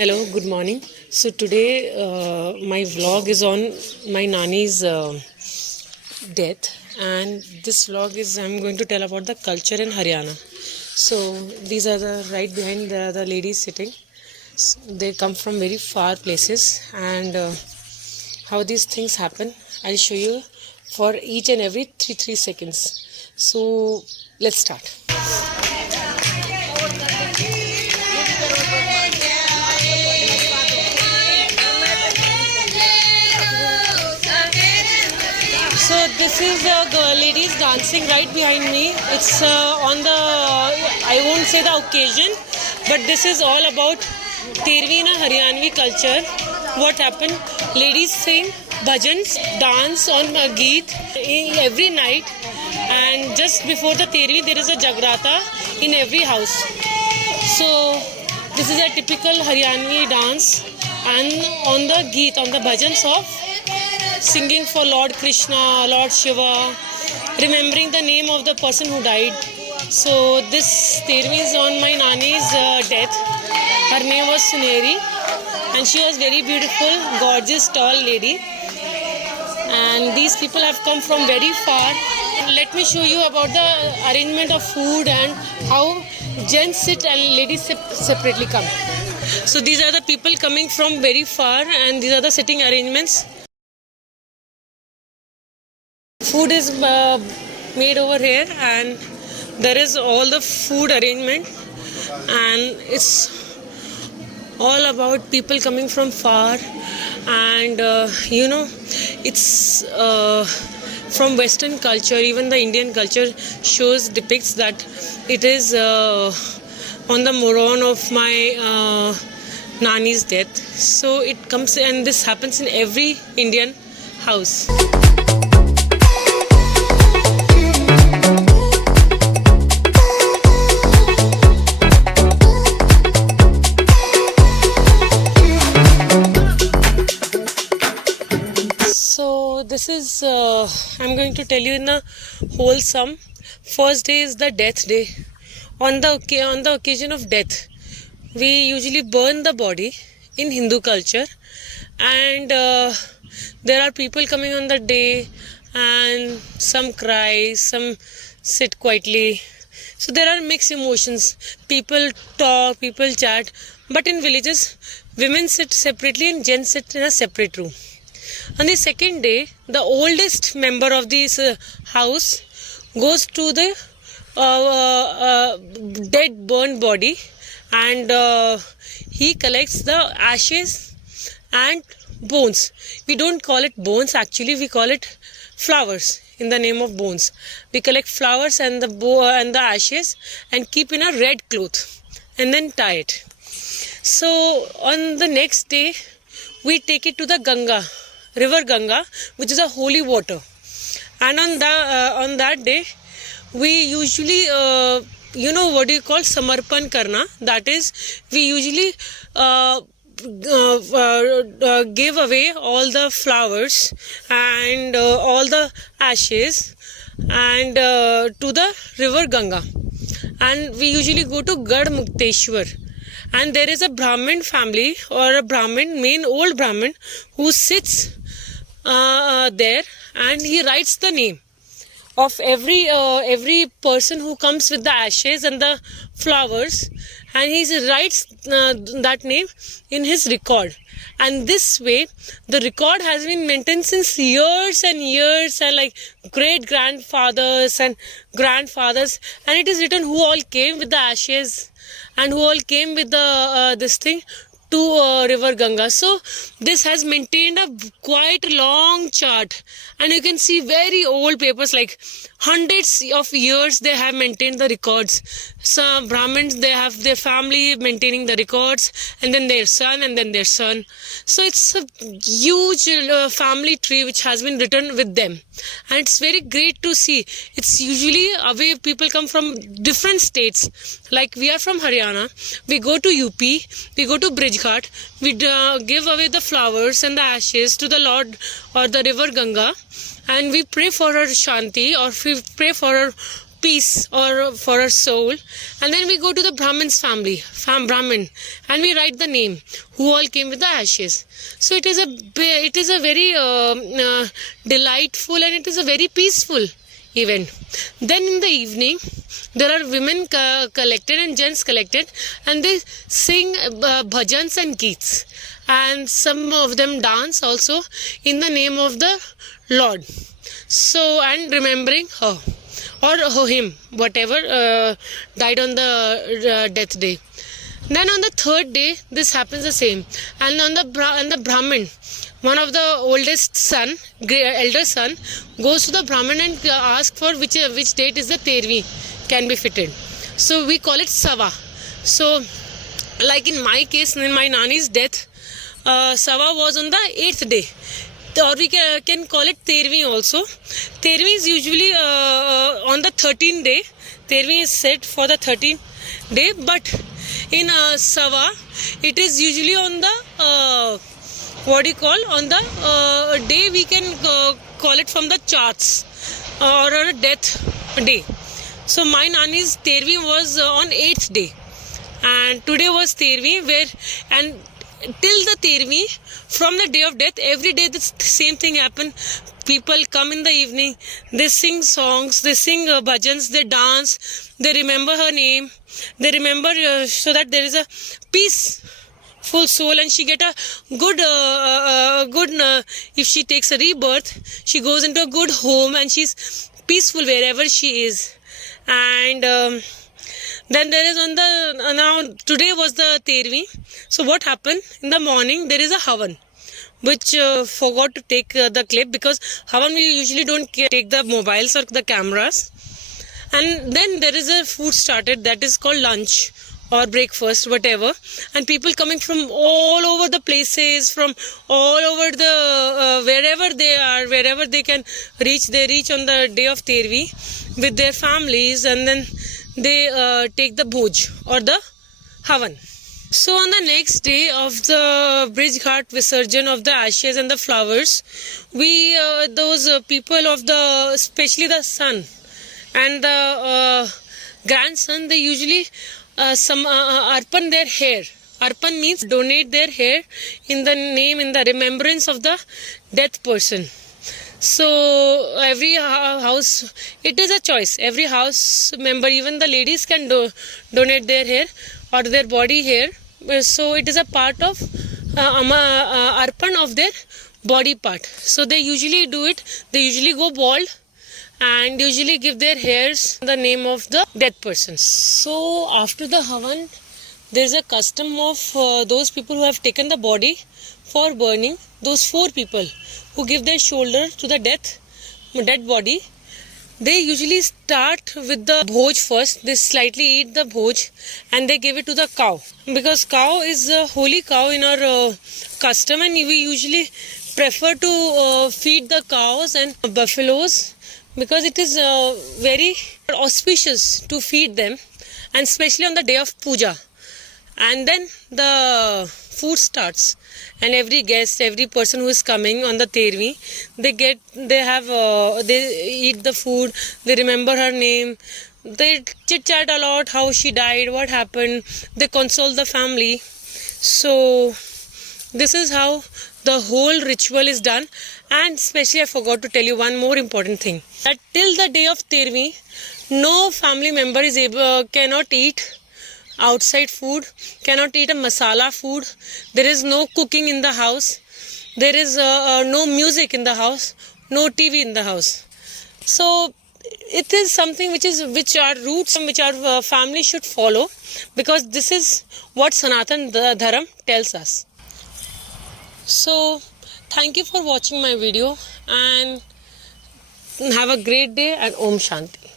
Hello, good morning. So today my vlog is on my Nani's death, and this vlog is I'm going to tell about the culture in Haryana. So these are the right behind there are the ladies sitting. They come from very far places, and how these things happen I'll show you for each and every 3 seconds. So let's start. So this is the ladies dancing right behind me. It's on the, I won't say the occasion, but this is all about Tervina Haryanvi culture. What happened? Ladies sing bhajans, dance on a geet every night, and just before the Tervi there is a Jagrata in every house. So this is a typical Haryanvi dance, and on the geet, on the bhajans of singing for Lord Krishna, Lord Shiva, remembering the name of the person who died. So this Tervi is on my Nani's death. Her name was Suneri, and she was very beautiful, gorgeous, tall lady. And these people have come from very far. Let me show you about the arrangement of food and how gents sit and ladies separately come. So these are the people coming from very far, and these are the sitting arrangements. Food is made over here, and there is all the food arrangement, and it's all about people coming from far, and it's from Western culture. Even the Indian culture depicts that it is on the moron of my Nani's death. So it comes, and this happens in every Indian house. So this is I'm going to tell you in a wholesome. First day is the death day. On the occasion of death, we usually burn the body in Hindu culture, and there are people coming on the day, and some cry, some sit quietly. So there are mixed emotions. People talk, people chat, but in villages, women sit separately and gents sit in a separate room. On the second day, the oldest member of this house goes to the dead burned body, and he collects the ashes and bones. We don't call it bones, actually we call it flowers in the name of bones. We collect flowers and the ashes and keep in a red cloth and then tie it. So on the next day, we take it to the Ganga, river Ganga, which is a holy water, and on that day we usually what do you call samarpan karna, that is we usually give away all the flowers and all the ashes and to the river Ganga, and we usually go to Gad Mukteshwar. And there is a Brahmin family, or a Brahmin, main old Brahmin, who sits there, and he writes the name of every person who comes with the ashes and the flowers, and he writes that name in his record. And this way, the record has been maintained since years and years, and like great grandfathers and grandfathers, and it is written who all came with the ashes and who all came with the this thing to river Ganga. So this has maintained a quite long chart, and you can see very old papers, like hundreds of years they have maintained the records. Some Brahmins, they have their family maintaining the records, and then their son, and then their son. So it's a huge family tree which has been written with them, and it's very great to see. It's usually away, people come from different states, like we are from Haryana, we go to UP, we go to Brijghat, we give away the flowers and the ashes to the Lord or the river Ganga, and we pray for her Shanti, or we pray for her peace or for her soul. And then we go to the Brahmin's family, Brahmin, and we write the name who all came with the ashes. So it is a very delightful, and it is a very peaceful event. Then in the evening, there are women collected and gents collected, and they sing bhajans and geets, and some of them dance also in the name of the Lord. So, and remembering her or him, whatever died on the death day. Then on the third day, this happens the same, and on the Brahmin, one of the oldest son, elder son, goes to the Brahmin and asks for which date is the Tervi can be fitted. So we call it Sava. So, like in my case, in my Nani's death, Sava was on the 8th day. Or we can call it Tervi also. Tervi is usually on the 13th day. Tervi is set for the 13th day, but in Sava, it is usually on the on the day we can call it from the charts or on a death day. So my Nani's Tervi was on 8th day, and today was Tervi, and till the Tervi, from the day of death, every day the same thing happen. People come in the evening, they sing songs, they sing bhajans, they dance, they remember her name, they remember so that there is a peaceful soul, and she get a good, if she takes a rebirth, she goes into a good home and she's peaceful wherever she is. And then there is on the, now today was the Tervi. So what happened? In the morning there is a Havan, which forgot to take the clip, because Havan we usually don't take the mobiles or the cameras. And then there is a food started, that is called lunch or breakfast, whatever. And people coming from all over the places, from all over the, wherever they are, wherever they can reach, they reach on the day of Tervi with their families, and then they take the bhoj or the Havan. So on the next day of the Bridge Ghat Visarjan of the ashes and the flowers, we those people of the, especially the son and the grandson, they usually arpan their hair. Arpan means donate their hair in the name, in the remembrance of the dead person. So every house, it is a choice. Every house member, even the ladies, can donate their hair or their body hair. So it is a part of arpan of their body part. So they usually do it. They usually go bald and usually give their hairs in the name of the dead person. So after the Havan, there is a custom of those people who have taken the body for burning. Those 4 people who give their shoulder to the dead body, they usually start with the bhoj first. They slightly eat the bhoj and they give it to the cow, because cow is a holy cow in our custom, and we usually prefer to feed the cows and buffaloes, because it is very auspicious to feed them, and especially on the day of puja. And then the food starts, and every guest, every person who is coming on the Tervi, they eat the food, they remember her name, they chit chat a lot, how she died, what happened, they console the family. So this is how the whole ritual is done. And especially I forgot to tell you one more important thing, that till the day of Tervi, no family member cannot eat outside food, cannot eat a masala food. There is no cooking in the house. There is no music in the house, no TV in the house. So it is something which our roots and which our family should follow, because this is what Sanatan Dharam tells us. So thank you for watching my video, and have a great day, and Om Shanti.